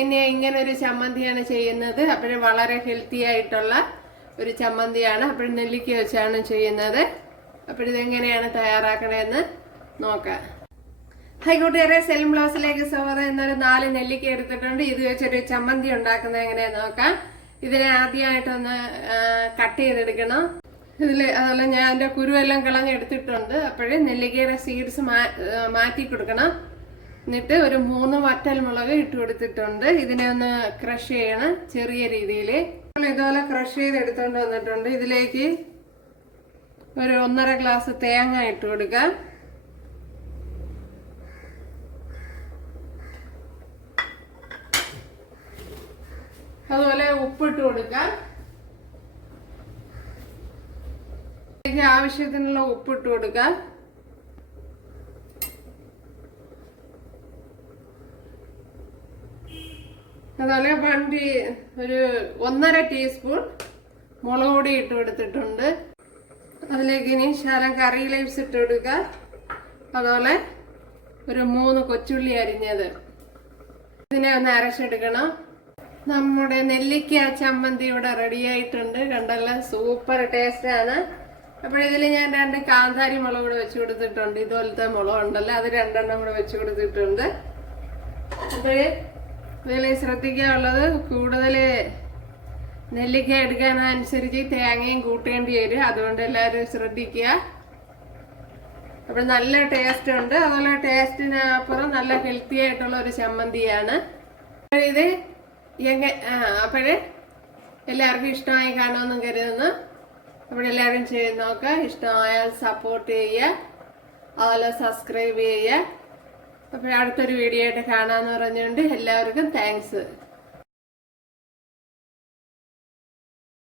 ഇനി ഇങ്ങനെ ഒരു ചമ്മന്തിയാണ് ചെയ്യുന്നത്. അപ്പോഴും വളരെ ഹെൽത്തി ആയിട്ടുള്ള ഒരു ചമ്മന്തിയാണ്. അപ്പോഴും നെല്ലിക്ക വെച്ചാണ് ചെയ്യുന്നത്. അപ്പോഴിതെങ്ങനെയാണ് തയ്യാറാക്കണതെന്ന് നോക്കാം. ഹായ് കൂട്ടുകാരെ, സെലിം ബ്ലൗസിലേക്ക് സ്വാഗതം. എന്നൊരു 4 നെല്ലിക്ക എടുത്തിട്ടുണ്ട്. ഇത് വെച്ചൊരു ചമ്മന്തി ഉണ്ടാക്കുന്നത് എങ്ങനെയാന്ന് നോക്കാം. ഇതിനെ ആദ്യമായിട്ടൊന്ന് കട്ട് ചെയ്തെടുക്കണം. അതുപോലെ ഞാൻ അതിൻ്റെ കുരുവെല്ലാം കളഞ്ഞെടുത്തിട്ടുണ്ട്. അപ്പോഴേ നെല്ലിക്കയുടെ സീഡ്സ് മാറ്റി കൊടുക്കണം. എന്നിട്ട് ഒരു 3 വറ്റൽ മുളക് ഇട്ട് കൊടുത്തിട്ടുണ്ട്. ഇതിനെ ഒന്ന് ക്രഷ് ചെയ്യണം ചെറിയ രീതിയിൽ. ഇതുപോലെ ക്രഷ് ചെയ്തെടുത്തോണ്ട് വന്നിട്ടുണ്ട്. ഇതിലേക്ക് ഒരു 1.5 ഗ്ലാസ് തേങ്ങ ഇട്ട് കൊടുക്കാം. അതുപോലെ ഉപ്പിട്ട് കൊടുക്കാം. ആവശ്യത്തിനുള്ള ഉപ്പിട്ട് കൊടുക്കാം. അതുപോലെ ഒരു 1.5 ടീസ്പൂൺ മുളക് പൊടി ഇട്ട് കൊടുത്തിട്ടുണ്ട്. അതിലേക്ക് ഇനി ശകലം കറി ലീവ്സ് ഇട്ട് കൊടുക്കുക. അതുപോലെ ഒരു 3 കൊച്ചുള്ളി അരിഞ്ഞത്. ഇതിനെ ഒന്ന് അരച്ചെടുക്കണം. നമ്മുടെ നെല്ലിക്ക ചമ്മന്തി ഇവിടെ റെഡി ആയിട്ടുണ്ട്. കണ്ടല്ലോ, സൂപ്പർ ടേസ്റ്റ് ആണ്. അപ്പോഴിതിൽ ഞാൻ 2 കാന്താരി മുളക് കൂടെ വെച്ച് കൊടുത്തിട്ടുണ്ട്. ഇതുപോലത്തെ മുളക് ഉണ്ടല്ലോ, അത് 2 എണ്ണം കൂടെ വെച്ച് കൊടുത്തിട്ടുണ്ട്. അപ്പോഴേ ഇതിൽ ശ്രദ്ധിക്കാനുള്ളത്, കൂടുതൽ നെല്ലിക്ക എടുക്കാനനുസരിച്ച് തേങ്ങയും കൂട്ടേണ്ടി വരും. അതുകൊണ്ട് എല്ലാവരും ശ്രദ്ധിക്കുക. അപ്പോൾ നല്ല ടേസ്റ്റ് ഉണ്ട്. അതുപോലെ ടേസ്റ്റിന് അപ്പുറം നല്ല ഹെൽത്തി ആയിട്ടുള്ള ഒരു ചമ്മന്തിയാണ്. ഇത് അപ്പോഴേ എല്ലാവർക്കും ഇഷ്ടമായി കാണുമെന്നും കരുതുന്നു. അപ്പോഴെല്ലാവരും ചെയ്ത് നോക്കുക. ഇഷ്ടമായാൽ സപ്പോർട്ട് ചെയ്യുക, അതുപോലെ സബ്സ്ക്രൈബ് ചെയ്യുക. അപ്പോൾ അടുത്തൊരു വീഡിയോ ആയിട്ട് കാണാമെന്ന് പറഞ്ഞുകൊണ്ട് എല്ലാവർക്കും താങ്ക്സ്.